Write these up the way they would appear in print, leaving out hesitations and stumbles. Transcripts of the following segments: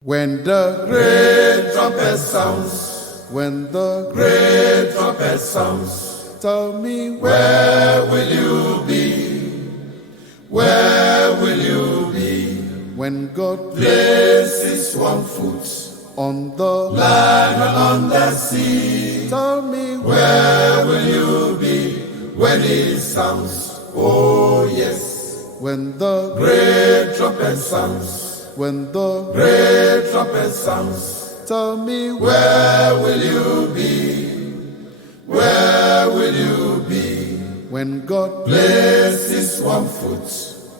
When the great trumpet sounds, when the great trumpet sounds, tell me where will you be? Where will you be? When God places one foot on the land and on the sea, tell me where will you be when it sounds? Oh yes, when the great trumpet sounds. When the great trumpet sounds, tell me where will you be? Where will you be? When God places one foot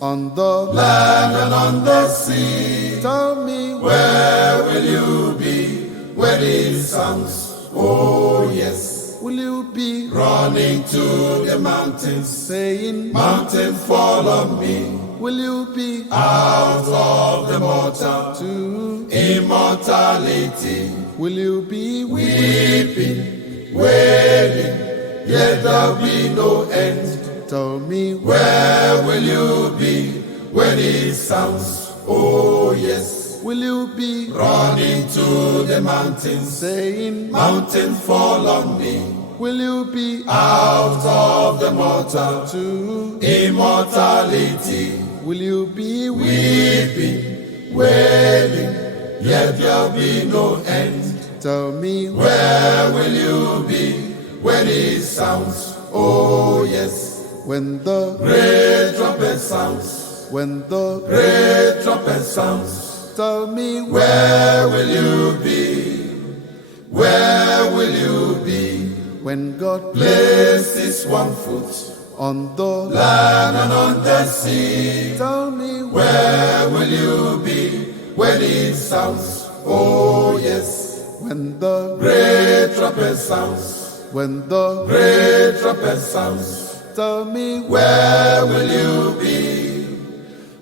on the land and on the sea, tell me where will you be when it sounds? Oh yes, will you be running to the mountains, saying, mountain fall on me? Will you be out of the mortal to immortality? Will you be weeping, wailing, yet there'll be no end? Tell me where will you be when it sounds? Oh yes, will you be running to the mountains, saying, mountain fall on me? Will you be out of the mortal to immortality? Will you be weeping, wailing, yet there'll be no end? Tell me where will you be when it sounds? Oh yes, when the great trumpet sounds, when the great trumpet sounds, tell me where will you be? Where will you be? When God places one foot on the land and on the sea, tell me where will you be when it sounds? Oh yes, when the great trumpet sounds, when the great trumpet sounds, tell me where will you be?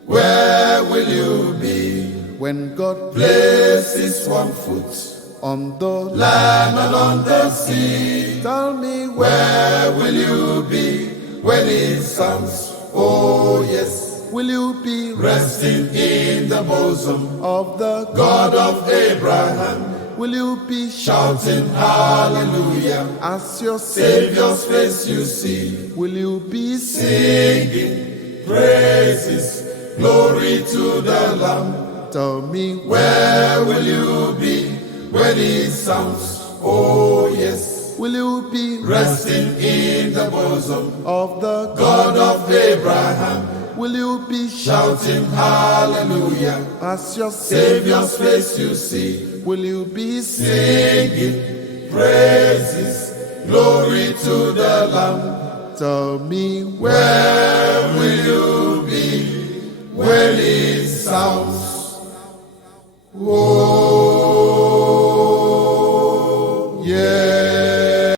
Where will you be? When God places one foot on the land and on the sea, tell me where will you be when it sounds? Oh yes, will you be resting in the bosom of the God of Abraham? Will you be shouting hallelujah as your Savior's face you see? Will you be singing praises, glory to the Lamb? Tell me where will you be when it sounds? Oh yes, will you be resting in the bosom of the God of Abraham? Will you be shouting hallelujah as your Savior's face you see? Will you be singing praises, glory to the Lamb? Tell me where will you be when it sounds? Oh